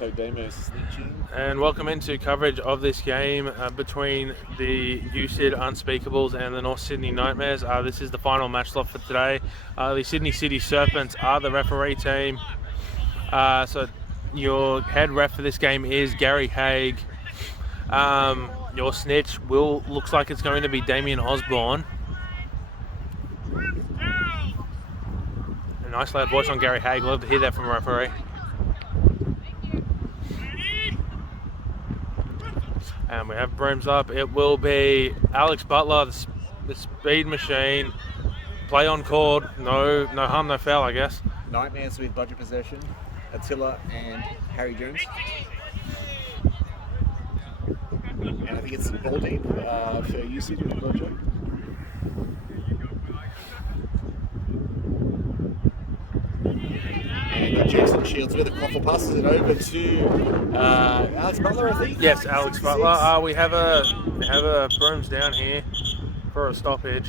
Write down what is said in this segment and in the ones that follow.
So Demo snitching. And welcome into coverage of this game between the USYD Unspeakables and the North Sydney Nightmares. This is the final match slot for today. The Sydney City Serpents are the referee team. So your head ref for this game is Gary Haig. Your snitch looks like it's going to be Damien Osborne. A nice loud voice on Gary Haig. Love to hear that from a referee. And we have brooms up. It will be Alex Butler, the speed machine. Play on court. No harm, no foul, I guess. Nightmares with budget possession. Attila and Harry Jones. And I think it's ball deep for USYD with budget. And got Jackson Shields with a quaffle, passes it over to Alex Butler, I think. Yes, Alex Butler. We have a brooms down here for a stoppage.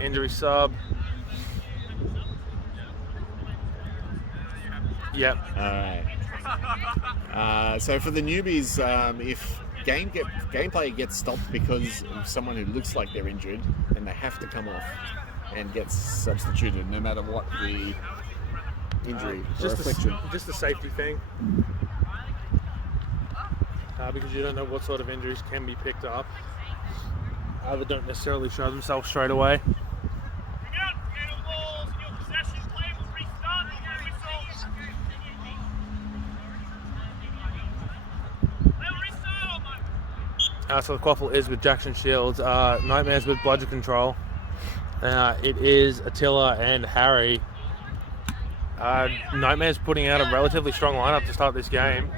Injury sub. Yep. All right. So for the newbies, if gameplay gets stopped because of someone who looks like they're injured, then they have to come off and get substituted, no matter what the injury or affliction. Just a safety thing. Because you don't know what sort of injuries can be picked up. They don't necessarily show themselves straight away. So the quaffle is with Jackson Shields. Nightmares with bludger control. It is Attila and Harry. Nightmares putting out a relatively strong lineup to start this game.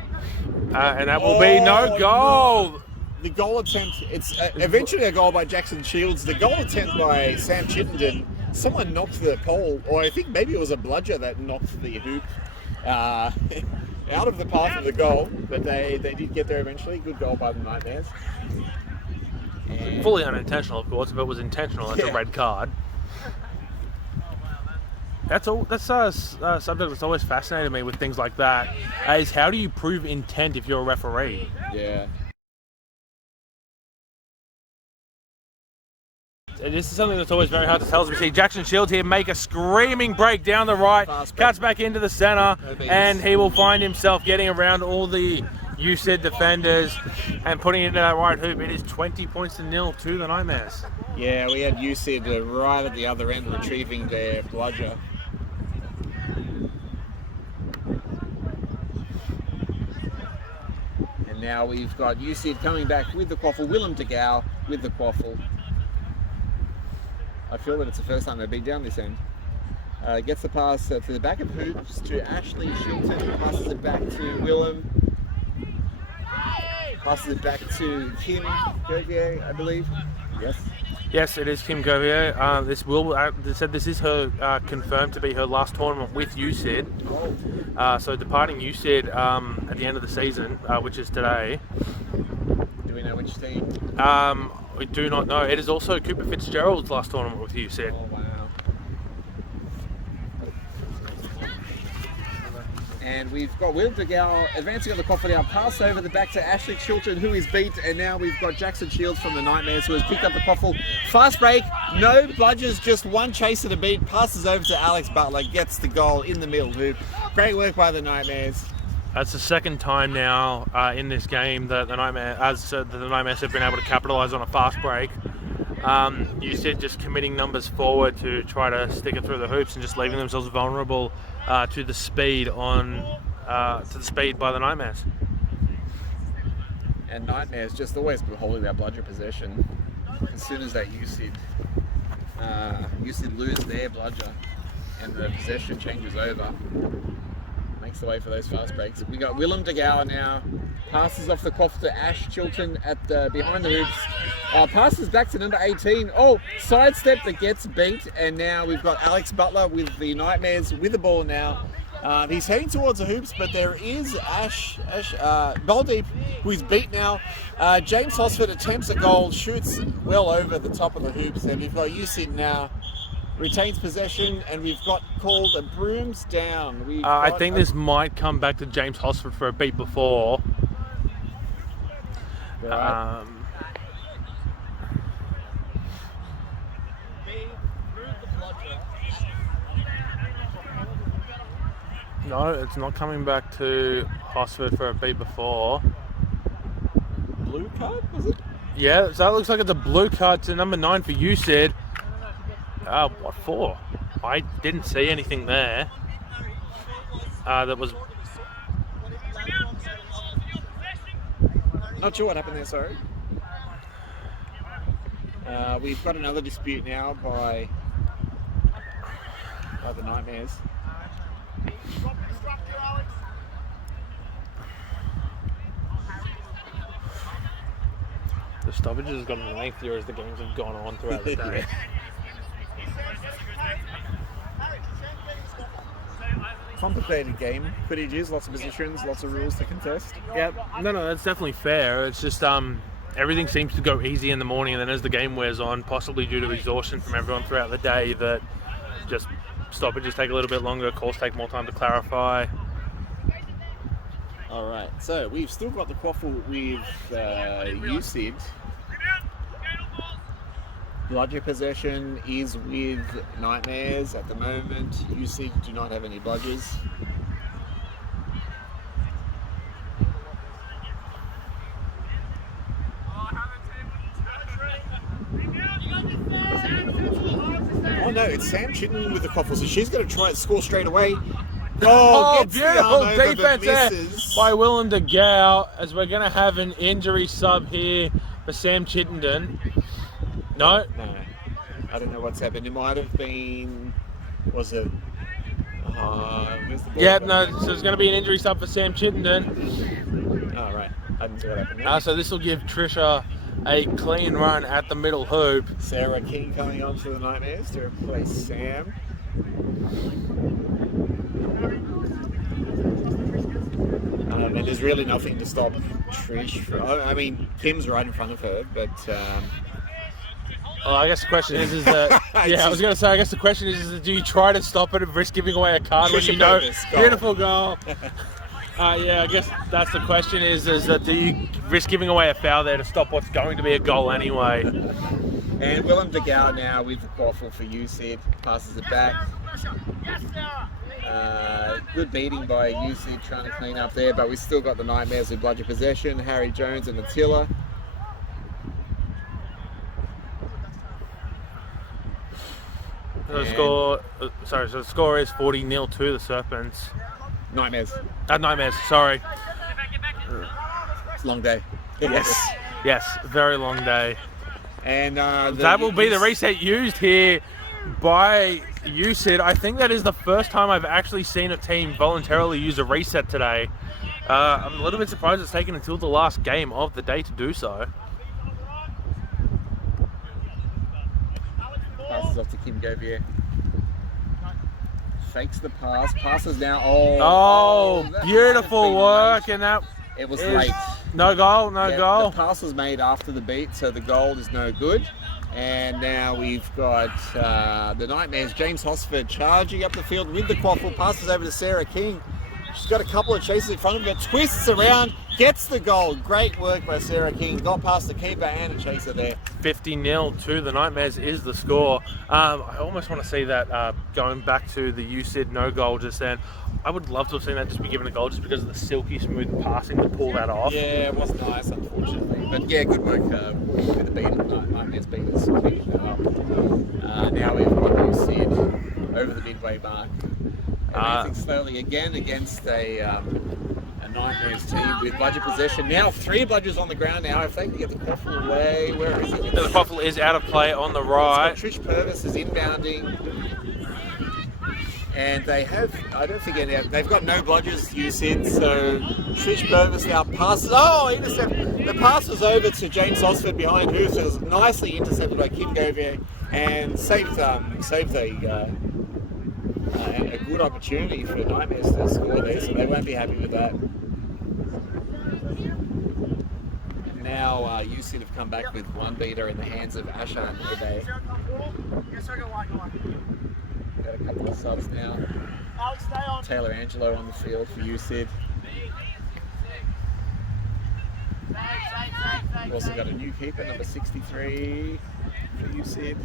And that will be no goal! The goal attempt, it's eventually a goal by Jackson Shields. The goal attempt by Sam Chittenden, someone knocked the pole, or I think maybe it was a bludger that knocked the hoop out of the path of the goal, but they did get there eventually. Good goal by the Nightmares. And fully unintentional, of course. If it was intentional, that's a red card. That's a subject that's always fascinated me with things like that, is how do you prove intent if you're a referee? Yeah. This is something that's always very hard to tell. As we see Jackson Shields here make a screaming break down the right, cuts back into the center, and he will find himself getting around all the USYD defenders and putting it into that right hoop. It is 20 points to 0 to the Nightmares. Yeah, we had USYD right at the other end retrieving their bludger. And now we've got USYD coming back with the quaffle, Willem de Gauw with the quaffle. I feel that it's the first time they've been down this end. Gets the pass to the back of hoops to Ashley Shilton, passes it back to Willem. Passes it back to Kim Govier, I believe. Yes. Yes, it is Kim Govier. They said this is her confirmed to be her last tournament with USYD. So departing USYD at the end of the season, which is today. Do we know which team? We do not know. It is also Cooper Fitzgerald's last tournament with USYD. Oh, wow. And we've got Will de Gauw advancing on the quaffle now, pass over the back to Ashley Chilton, who is beat, and now we've got Jackson Shields from the Nightmares, who has picked up the quaffle. Fast break, no bludgers, just one chaser to beat, passes over to Alex Butler, gets the goal in the middle hoop. Great work by the Nightmares. That's the second time now in this game that the Nightmares have been able to capitalise on a fast break. USYD just committing numbers forward to try to stick it through the hoops and just leaving themselves vulnerable to the speed by the Nightmares. And Nightmares just always holding that bludger possession. As soon as that USYD lose their bludger and the possession changes over, makes the way for those fast breaks. We got Willem de Gauw now, passes off the quaff to Ash Chilton at behind the hoops, passes back to number 18. Oh, sidestep that gets beat, and now we've got Alex Butler with the Nightmares with the ball now. He's heading towards the hoops, but there is Ash Baldeep, who's beat now. James Hosford attempts a goal, shoots well over the top of the hoops, and we've got USYD now retains possession, and we've got called a brooms down. I think this might come back to James Hosford for a beat before. Right. No, it's not coming back to Hosford for a beat before. Blue card, was it? Yeah, so that looks like it's a blue card to number 9 for USYD. What for? I didn't see anything there. That was... Not sure what happened there, sorry. We've got another dispute now by the Nightmares. The stoppages have gotten lengthier as the games have gone on throughout the day. Complicated game footages, lots of positions, lots of rules to contest. Yeah, no, that's definitely fair. It's just everything seems to go easy in the morning, and then as the game wears on, possibly due to exhaustion from everyone throughout the day, that just stoppages take a little bit longer, calls take more time to clarify. All right, so we've still got the quaffle with USYD. Bludger possession is with Nightmares at the moment. USYD do not have any bludgers. Oh no, it's Sam Chittenden with the quaffle, so she's going to try and score straight away. Oh, beautiful defense there by Willem de Gauw, as we're going to have an injury sub here for Sam Chittenden. No, I don't know what's happened. It might have been, was it? Yeah, no. So there's going to be an injury sub for Sam Chittenden. Oh right, I didn't see what happened there. So this will give Trisha a clean run at the middle hoop. Sarah King coming on for the Nightmares to replace Sam. And there's really nothing to stop Trish. I mean, Kim's right in front of her, but. I guess the question is that... Yeah, I was going to say, I guess the question is do you try to stop it and risk giving away a card when you know... Beautiful goal. Yeah, I guess that's the question is that do you risk giving away a foul there to stop what's going to be a goal anyway? And Willem de Gauw now with the quaffle for USYD, passes it back. Good beating by USYD trying to clean up there, but we've still got the Nightmares with bludger possession, Harry Jones and Attila. So the score is 40-0 to the Serpents. Nightmares. Nightmares, sorry. It's a long day. Yes, very long day. And that will be the reset used here by USYD. I think that is the first time I've actually seen a team voluntarily use a reset today. I'm a little bit surprised it's taken until the last game of the day to do so. Passes off to Kim Gavier. Fakes the pass. Passes now. Oh, beautiful work. And that it was late. No goal, no goal. The pass was made after the beat, so the goal is no good. And now we've got the Nightmares. James Hosford charging up the field with the quaffle. Passes over to Sarah King. She's got a couple of chases in front of her. Twists around, gets the goal. Great work by Sarah King. Got past the keeper and a chaser there. 50-0 to the Nightmares is the score. I almost want to see that going back to the USYD no goal just then. I would love to have seen that just be given a goal just because of the silky smooth passing to pull that off. Yeah, it was nice, unfortunately. But yeah, good work with the beat. Nightmares beaters cleaning it up. Now we've got USYD over the midway mark. Advancing slowly again against a Nightmares team with bludger possession. Now 3 bludgers on the ground now. If they can get the quaffle away, where is it? The quaffle is out of play on the right. Trish Purvis is inbounding. And they have, I don't think they've got no bludgers, USYD, so Trish Purvis now passes. Oh, intercept. The pass was over to James Hosford behind who was nicely intercepted by Kim Gavier and saved a good opportunity for Nightmares to score there, so they won't be happy with that. now USYD have come back with one beater in the hands of Asha and Ebe. Got a couple of subs now. Taylor Angelo on the field for USYD. We've also got a new keeper, number 63 for USYD.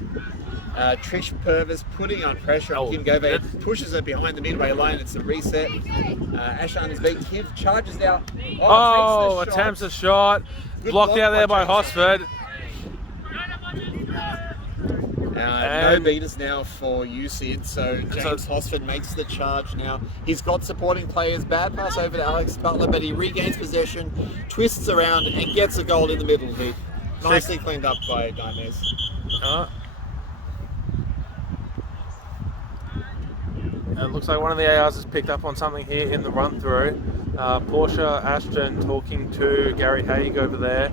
Trish Purvis putting on pressure on Kim Gove, pushes it behind the midway line. It's a reset. Ashan is beat. Kim charges out. Attempts a shot. Blocked out there by Hosford. No beaters now for USYD, so James Hosford makes the charge now. He's got supporting players. Bad pass over to Alex Butler, but he regains possession, twists around, and gets a goal in the middle here. Nicely cleaned up by Nightmares. It looks like one of the ARs has picked up on something here in the run-through. Portia Ashton talking to Gary Haig over there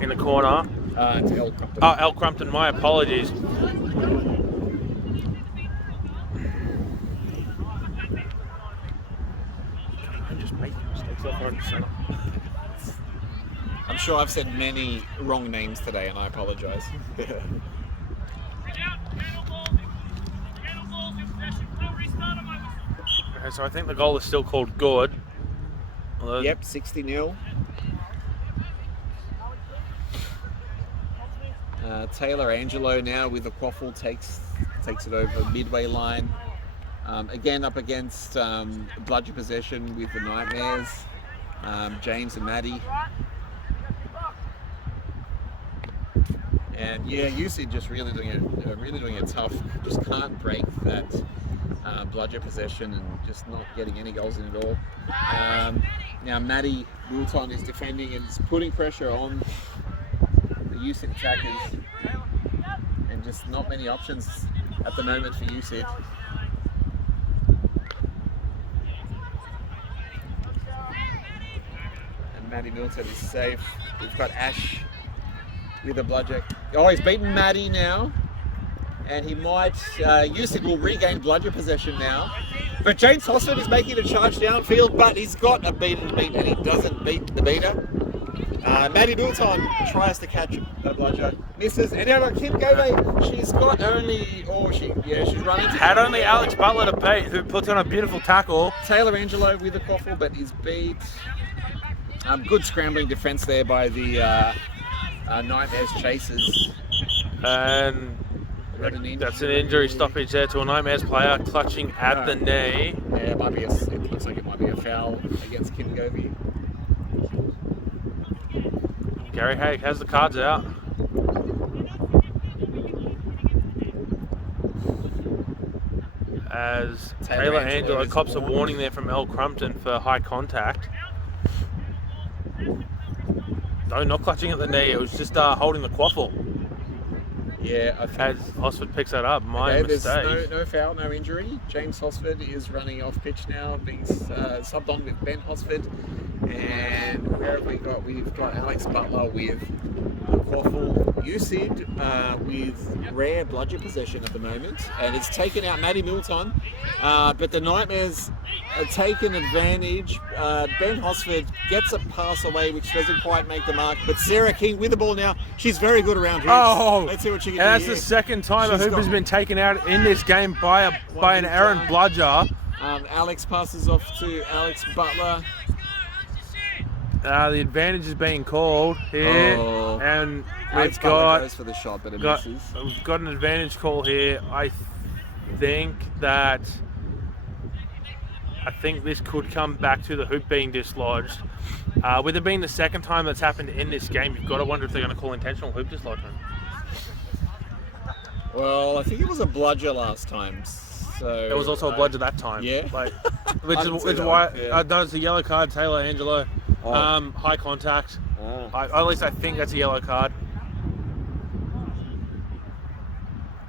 in the corner. It's El Crumpton. Oh, El Crumpton, my apologies. I'm just making mistakes left, right, and centre. I'm sure I've said many wrong names today, and I apologise. Okay, so I think the goal is still called good. Yep, 60-0. Taylor Angelo now with a quaffle takes it over midway line. Again up against bludger possession with the Nightmares. James and Maddie. And yeah, USYD just really doing it tough. Just can't break that bludger possession and just not getting any goals in at all. Now Maddie Wilton is defending and is putting pressure on the USYD attackers, and just not many options at the moment for USYD. And Maddie Milton is safe. We've got Ash with a bludger. Oh, he's beaten Maddie now, and he might. USYD will regain bludger possession now. But James Hosford is making a charge downfield, but he's got a beater to beat, and he doesn't beat the beater. Maddie Milton tries to catch a bludger, misses, and now Kim Gove, she's got only, she's running. Had only Alex Butler to beat, who puts on a beautiful tackle. Taylor Angelo with a quaffle, but he's beat. Good scrambling defence there by the Nightmares chasers. And that's an injury stoppage there to a Nightmares player clutching at the knee. Yeah, it looks like it might be a foul against Kim Gove. Gary Haig has the cards out. As Taylor Angelo cops a warning there from El Crumpton for high contact. No, not clutching at the knee, it was just holding the quaffle. Yeah, I think as Hosford picks that up, mistake. There's no foul, no injury. James Hosford is running off pitch now, being subbed on with Ben Hosford. And where have we got? We've got Alex Butler with the quaffle. USYD with rare bludger possession at the moment, and it's taken out Maddie Milton. But the Nightmares are taking advantage. Ben Hosford gets a pass away, which doesn't quite make the mark. But Sarah King with the ball now. She's very good around hoops. Oh, let's see what she can do. That's the second time a hoop has been taken out in this game by an errant bludger. Alex passes off to Alex Butler. The advantage is being called here, and we've got goes for the shot, but it misses. We've got an advantage call here. I think this could come back to the hoop being dislodged. With it being the second time that's happened in this game, you've got to wonder if they're going to call intentional hoop dislodgement. Well, I think it was a bludger last time. So it was also a bludger that time. Yeah. Which is why no, it's a yellow card, Taylor Angelo. High contact. At least I think that's a yellow card.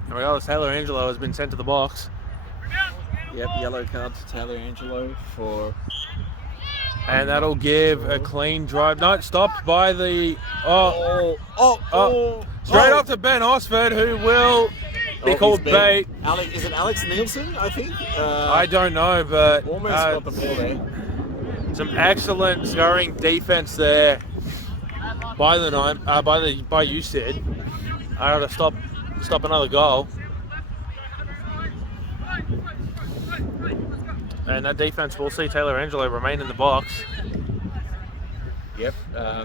Regardless, Taylor Angelo has been sent to the box. Yep, yellow card to Taylor Angelo for... And that'll give a clean drive. No, stopped by the... Straight off to Ben Hosford, who will be called bait. Is it Alex Nielsen, I think? I don't know, but... Almost got the ball there. Some excellent scoring defense there by USYD. I got to stop another goal. And that defense will see Taylor Angelo remain in the box. Yep.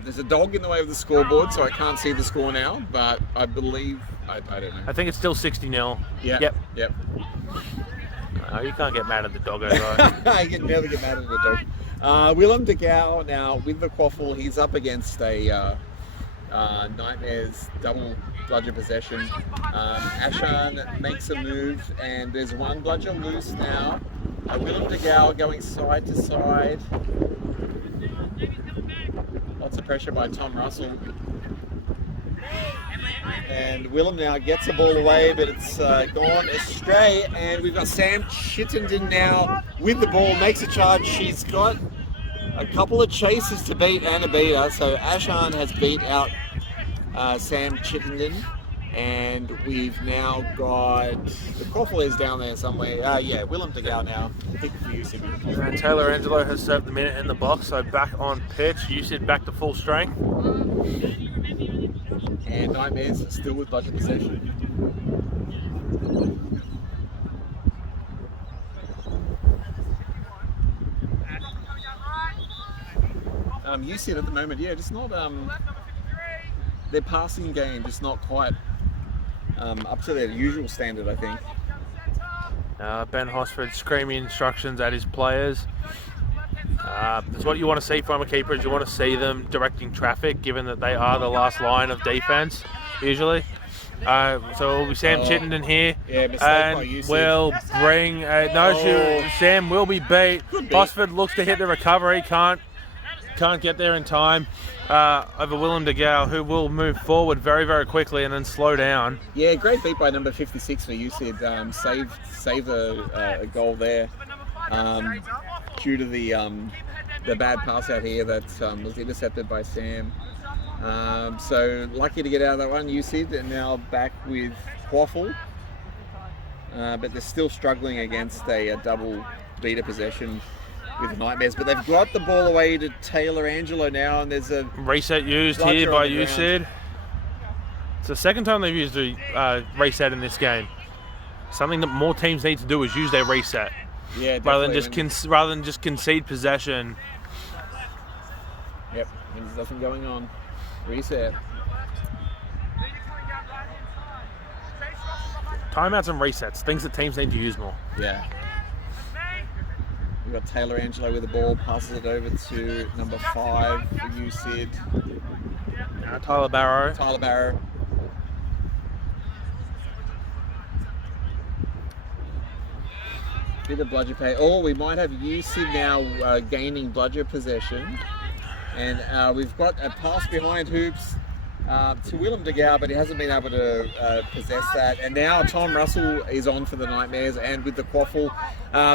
There's a dog in the way of the scoreboard, so I can't see the score now. But I believe I don't know. I think it's still 60-0. Yeah. Yep. Yep. You can't get mad at the doggo, though. I can never get mad at the dog. Willem de Gauw now with the quaffle. He's up against a Nightmares double bludger possession. Ashan makes a move, and there's one bludger loose now. Willem de Gauw going side to side. Lots of pressure by Tom Russell. And Willem now gets the ball away, but it's gone astray. And we've got Sam Chittenden now with the ball, makes a charge. She's got a couple of chases to beat and a beater. So Ashan has beat out Sam Chittenden. And we've now got the quaffle is down there somewhere. Yeah, Willem de Gauw now. Pick for USYD. And Taylor Angelo has served the minute in the box, so back on pitch. USYD back to full strength. And Nightmares still with bludger possession. USYD at the moment, yeah, just not their passing game just not quite up to their usual standard, I think. Ben Hosford screaming instructions at his players. That's what you want to see from a keeper, is you want to see them directing traffic, given that they are the last line of defence, usually. So it'll be Sam Chittenden here. Yeah, mistake and by USYD. will bring... Sam will be beat. Hosford looks to hit the recovery, can't get there in time. Over Willem de Gauw, who will move forward very, very quickly and then slow down. Yeah, great beat by number 56 for USYD. Save a goal there due to the bad pass out here that was intercepted by Sam. So lucky to get out of that one, USYD, and now back with quaffle. But they're still struggling against a double beater possession with Nightmares, but they've got the ball away to Taylor Angelo now, and there's a reset used here by USYD. It's the second time they've used a reset in this game. Something that more teams need to do is use their reset, rather than just concede possession. Yep, there's nothing going on. Reset. Timeouts and resets, things that teams need to use more. Yeah. We've got Taylor Angelo with the ball, passes it over to number 5 for USYD. Tyler Barrow. Bit of bludger pay. Oh, we might have USYD now gaining bludger possession. And we've got a pass behind hoops to Willem de Gauw, but he hasn't been able to possess that. And now Tom Russell is on for the Nightmares, and with the quaffle.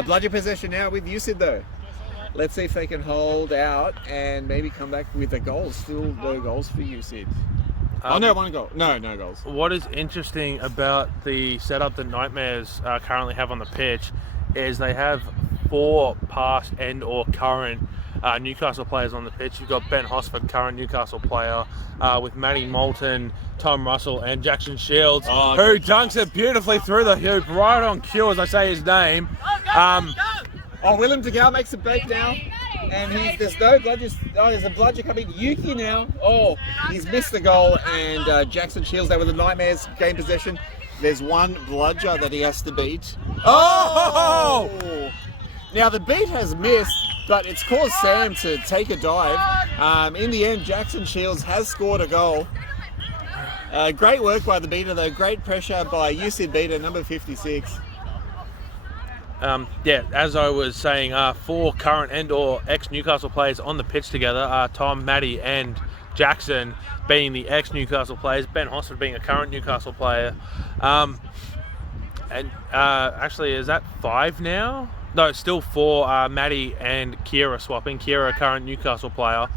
Bludger possession now with USYD though. Let's see if they can hold out and maybe come back with a goal. Still no goals for USYD. One goal. No goals. What is interesting about the setup that Nightmares currently have on the pitch is they have 4 past and or current Newcastle players on the pitch. You've got Ben Hosford, current Newcastle player, with Matty Moulton, Tom Russell and Jackson Shields, who dunks it beautifully through the hoop, right on cue as I say his name. Willem de Gauw makes a break now, and there's no bludgers. There's a bludger coming. Yuki now. He's missed the goal, and Jackson Shields there with the Nightmares gain possession. There's one bludger that he has to beat. Now the beat has missed, but it's caused Sam to take a dive. In the end, Jackson Shields has scored a goal. Great work by the beater though. Great pressure by USYD beater number 56. As I was saying, 4 current and or ex-Newcastle players on the pitch together. Tom, Matty and Jackson being the ex-Newcastle players. Ben Hosford being a current Newcastle player. Actually, is that 5 now? No, still 4. Matty and Kira swapping. Kira, a current Newcastle player,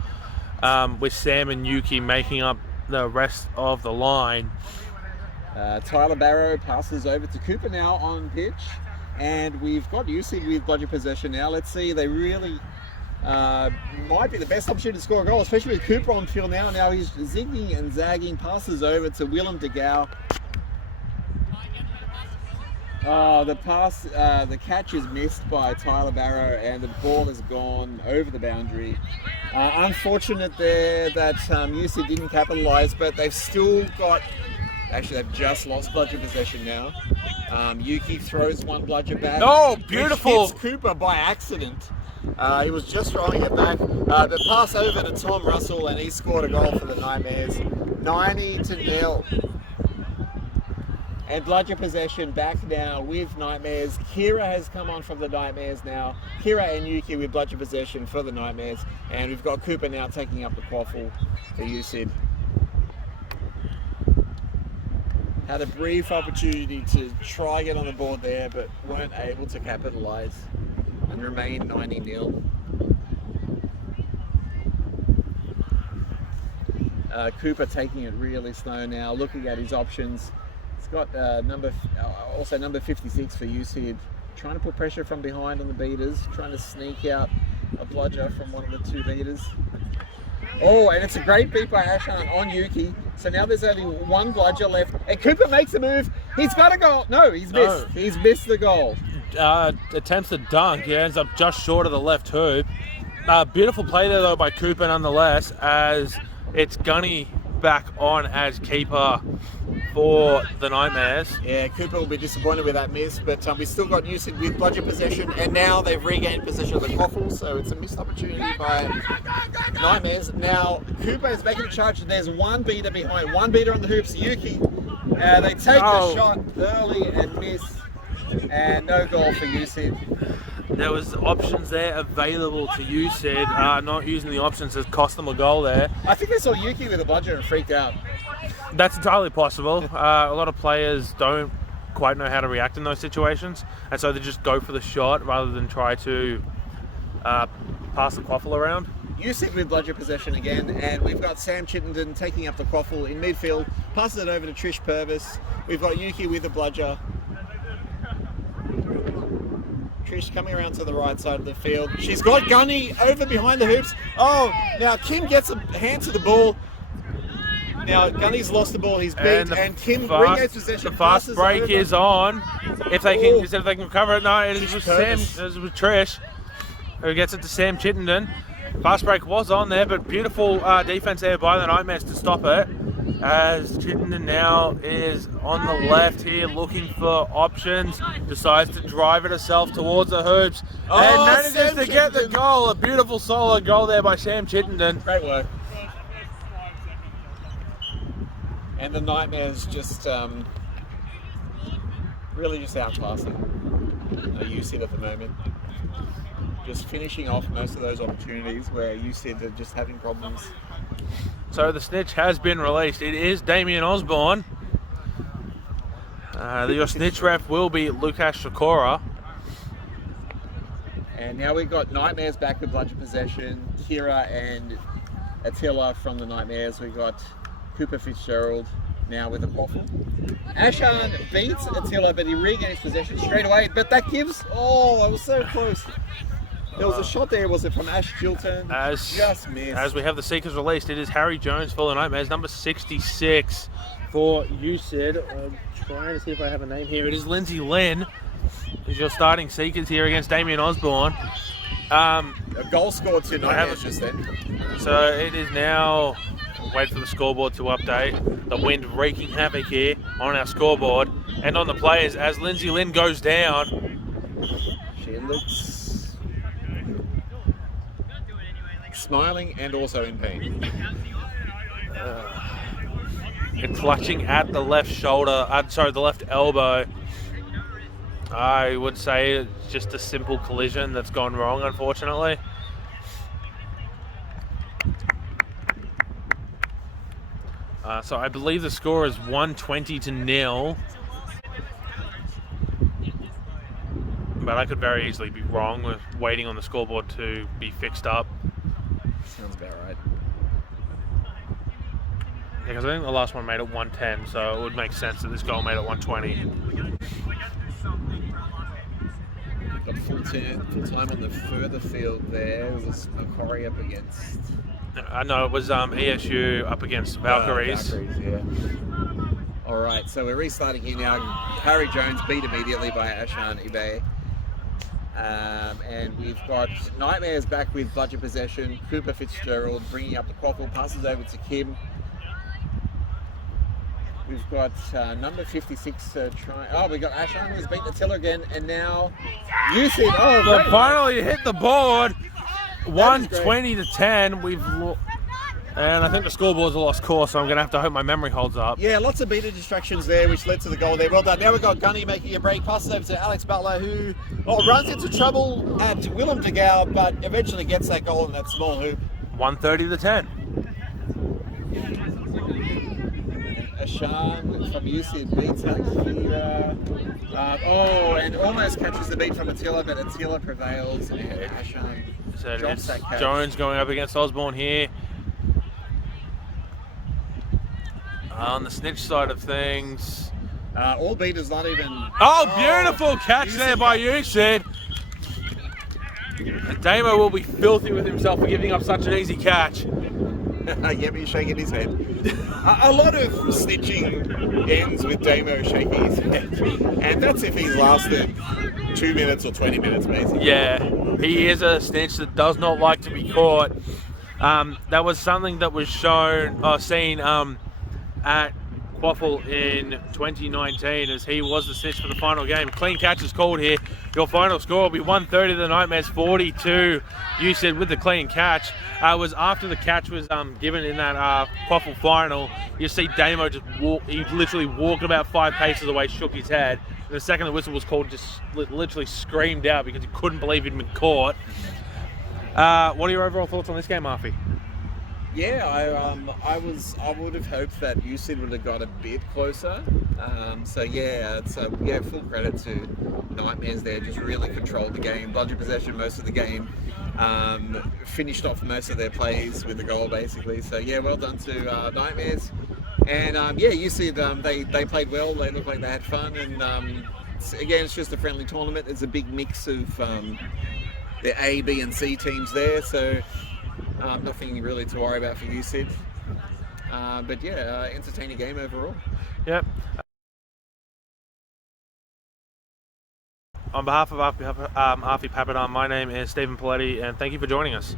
with Sam and Yuki making up the rest of the line. Tyler Barrow passes over to Cooper now on pitch, and we've got USYD with bludger possession now. Let's see, they really Might be the best option to score a goal, especially with Cooper on field now. Now he's zigging and zagging, passes over to Willem de Gauw. The pass, the catch is missed by Tyler Barrow, and the ball has gone over the boundary. Unfortunate there that UC didn't capitalise, but they've still got. Actually, they've just lost bludger possession now. Yuki throws one bludger back. Oh, beautiful! Which hits Cooper by accident. He was just throwing it back. The pass over to Tom Russell, and he scored a goal for the Nightmares. 90-0. And bludger possession back now with Nightmares. Kira has come on from the Nightmares now. Kira and Yuki with bludger possession for the Nightmares. And we've got Cooper now taking up the quaffle for USYD. Had a brief opportunity to try get on the board there, but weren't able to capitalise and remain 90-0. Cooper taking it really slow now, looking at his options. He's got number 56 for USYD, trying to put pressure from behind on the beaters, trying to sneak out a bludger from one of the two beaters. Oh, and it's a great beat by Ashan on Yuki. So now there's only one bludger left. And Cooper makes a move. He's got a goal. No, he's missed. He's missed the goal. Attempts to dunk. He ends up just short of the left hoop. Beautiful play there, though, by Cooper nonetheless, as it's Gunny back on as keeper for the Nightmares. Yeah, Cooper will be disappointed with that miss, but we still got USYD with bludger possession, and now they've regained possession of the quaffle, so it's a missed opportunity by Nightmares. Now, Cooper is making a charge, and there's one beater behind, one beater on the hoops, Yuki. They take the shot early and miss, and no goal for USYD. There was options there available to USYD. Not using the options has cost them a goal there. I think they saw Yuki with a bludger and freaked out. That's entirely possible. A lot of players don't quite know how to react in those situations, and so they just go for the shot rather than try to pass the quaffle around. USYD with bludger possession again, and we've got Sam Chittenden taking up the quaffle in midfield, passes it over to Trish Purvis. We've got Yuki with the bludger. Trish coming around to the right side of the field. She's got Gunny over behind the hoops. Oh, now Kim gets a hand to the ball. Now Gunny's lost the ball. He's beat, and Kim regains possession. The fast break is on. If they can recover it, no, it is with Sam. It is with Trish, who gets it to Sam Chittenden. Fast break was on there, but beautiful defense there by the Nightmares to stop it. As Chittenden now is on the left here looking for options, decides to drive it herself towards the hoops, and manages to get the goal. A beautiful solid goal there by Sam Chittenden. Great work. And the Nightmares just really just outclassing USYD at the moment. Just finishing off most of those opportunities where USYD are just having problems. So the snitch has been released. It is Damien Osborne. Your snitch ref will be Lukash Shakora. And now we've got Nightmares back with bludger possession. Kira and Attila from the Nightmares. We've got Cooper Fitzgerald now with a quaffle. Ashan beats Attila, but he regains possession straight away. But that gives... Oh, that was so close. There was a shot there, was it from Ash Chilton? Just missed. As we have the Seekers released, it is Harry Jones for the Nightmares, number 66 for USYD. I'm trying to see if I have a name here. It is Lindsay Lynn, is your starting Seekers here against Damien Osborne. A goal scored to Nightmares just then. So it is now, wait for the scoreboard to update. The wind wreaking havoc here on our scoreboard and on the players as Lindsay Lynn goes down. She looks smiling and also in pain. And clutching at the left shoulder, the left elbow. I would say it's just a simple collision that's gone wrong, unfortunately. So I believe the score is 120-0. But I could very easily be wrong with waiting on the scoreboard to be fixed up. Sounds about right. Because I think the last one made it 110, so it would make sense that this goal made it 120. Got full time on the further field there. It was Macquarie up against. I know it was ESU up against Valkyries. Valkyries, yeah. All right, so we're restarting here now. Harry Jones beat immediately by Ashan Ibe. And we've got Nightmares back with budget possession. Cooper Fitzgerald bringing up the quaffle, passes over to Kim. We've got number 56 trying. Oh, we got Ashan who's beat the tiller again, and now USYD. Oh, But finally hit the board. 120 to 10. And I think the scoreboard's a lost course, so I'm going to have to hope my memory holds up. Yeah, lots of beta distractions there, which led to the goal there. Well done. Now we've got Gunny making a break, passes over to Alex Butler, who runs into trouble at Willem de Gauw, but eventually gets that goal in that small hoop. 130 to 10. Ashan from USYD beats Akira. And almost catches the beat from Attila, but Attila prevails, and Ashan So drops it's that catch. Jones going up against Osborne here. On the snitch side of things. All beaters not even. Oh, beautiful catch there by USYD. Damo will be filthy with himself for giving up such an easy catch. Yeah, but he's shaking his head. A lot of snitching ends with Damo shaking his head. And that's if he's lasted 2 minutes or 20 minutes, basically. Yeah, he is a snitch that does not like to be caught. That was something that was seen at Quaffle in 2019, as he was the snitch for the final game. Clean catch is called here. Your final score will be 130 to the Nightmares, 42. USYD with the clean catch. It was after the catch was given in that Quaffle final. You see Damo just walk. He literally walked about 5 paces away, shook his head. And the second the whistle was called, just literally screamed out because he couldn't believe he'd been caught. What are your overall thoughts on this game, Arfy? Yeah, I would have hoped that USYD would have got a bit closer. So yeah, it's full credit to Nightmares there. Just really controlled the game, budget possession most of the game, finished off most of their plays with the goal basically. So yeah, well done to Nightmares. And USYD they played well. They looked like they had fun. And again, it's just a friendly tournament. There's a big mix of the A, B, and C teams there. So. Nothing really to worry about for USYD. But yeah, entertaining game overall. Yep. On behalf of Arfy Papadam, my name is Stephen Poletti, and thank you for joining us.